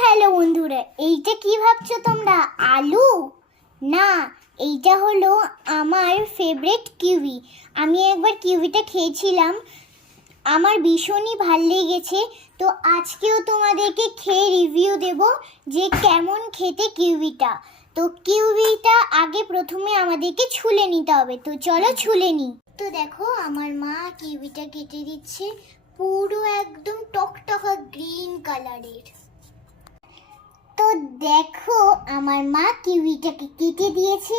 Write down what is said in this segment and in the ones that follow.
Hello বন্ধুরা, এইটা কি ভাবছো তোমরা? আলু না, এইটা হলো আমার ফেভারিট কিউই। আমি একবার কিউইটা খেয়েছিলাম, আমার ভীষণই ভাল লেগেছে। তো আজকেও তোমাদেরকে খেয়ে রিভিউ দেব যে কেমন খেতে কিউইটা। তো কিউইটা আগে প্রথমে আমাদেরকে ছুলে নিতে হবে, তো চলো ছুলে নিই। তো দেখো আমার মা কিউইটা কেটে দিচ্ছে, পুরো একদম টকটকা গ্রিন কালারের। তো দেখো আমার মা কিউইটাকে কেটে দিয়েছে,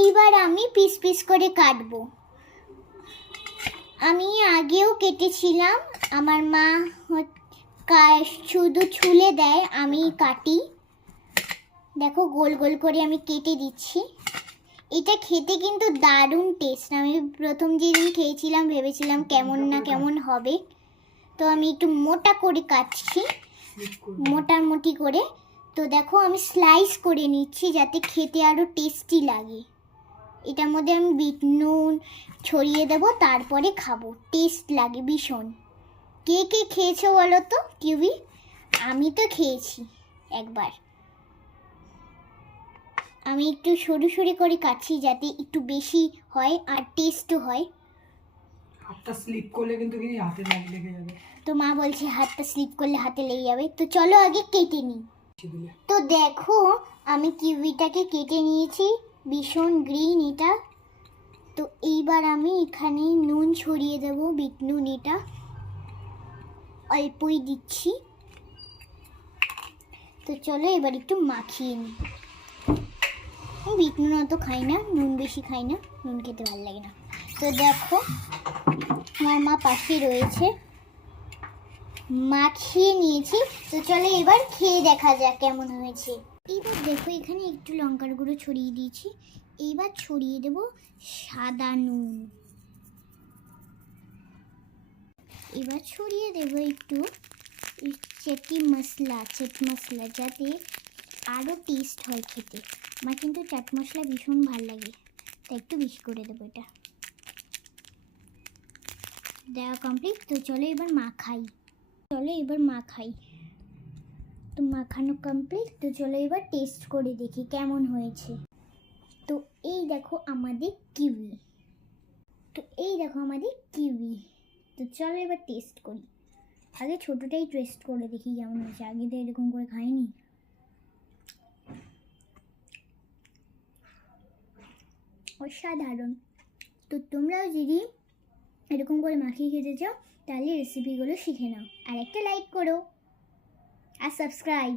এইবার আমি পিস পিস করে কাটবো। আমি আগেও কেটেছিলাম, আমার মা শুধু ছুলে দেয়, আমি কাটি। দেখো গোল গোল করে আমি কেটে দিচ্ছি। এটা খেতে কিন্তু দারুণ টেস্ট। আমি প্রথম যেদিন খেয়েছিলাম ভেবেছিলাম কেমন না কেমন হবে, তো আমি একটু মোটা করে কাটছি, মোটামুটি করে। তো দেখো আমি স্লাইস করে নিচ্ছি যাতে খেতে আরও টেস্টি লাগে। এটার মধ্যে আমি বিট নুন ছড়িয়ে দেবো, তারপরে খাবো, টেস্ট লাগে ভীষণ। কে কে খেয়েছো বলো তো কিউই? আমি তো খেয়েছি একবার। আমি একটু সরু সরু করে কাটছি যাতে একটু বেশি হয় আর টেস্টও হয়। হাতটা স্লিপ করলে কিন্তু হাতে লেগে যাবে। তো মা বলছে হাতটা স্লিপ করলে হাতে লেগে যাবে, তো চলো আগে কেটে নিই। তো দেখো আমি কিউইটাকে কেটে নিয়েছি, ভীষণ গ্রিন এটা। তো এইবার আমি এখানে নুন ছড়িয়ে দেবো, বিট নুন, এটা অল্পই দিচ্ছি। তো চলো এবার একটু মাখিয়ে নিই। বিট নুন অত খাই না, নুন বেশি খাই না, নুন খেতে ভালো লাগে না। তো দেখো আমার মা পাশে রয়েছে, মাখিয়ে নিয়েছি। তো চলো এবার খেয়ে দেখা যাক কেমন হয়েছে। এইবার দেখো এখানে একটু লঙ্কার গুঁড়ো ছড়িয়ে দিয়েছি, এইবার ছড়িয়ে দেব সাদা নুন। এবার ছড়িয়ে দেব একটু চাট মশলা, যাতে আরও টেস্ট হয় খেতে। আমার কিন্তু চাট মশলা ভীষণ ভালো লাগে, তাই একটু বেশি করে দেবো। এটা দেওয়া কমপ্লিট। তো চলো এবার মাখাই। তো মাখানো কমপ্লিট। তো চলো এবার টেস্ট করে দেখি কেমন হয়েছে। তো এই দেখো আমাদের কিউই। তো চলো এবার টেস্ট করি। আগে ছোটোটাই টেস্ট করে দেখি কেমন হয়েছে, আগে তো এরকম করে খাইনি। অসাধারণ। তো তোমরাও যদি এরকম করে মাখিয়ে খেতে চাও তাহলে রেসিপিগুলো শিখে নাও, আর একটা লাইক করো আর সাবস্ক্রাইব।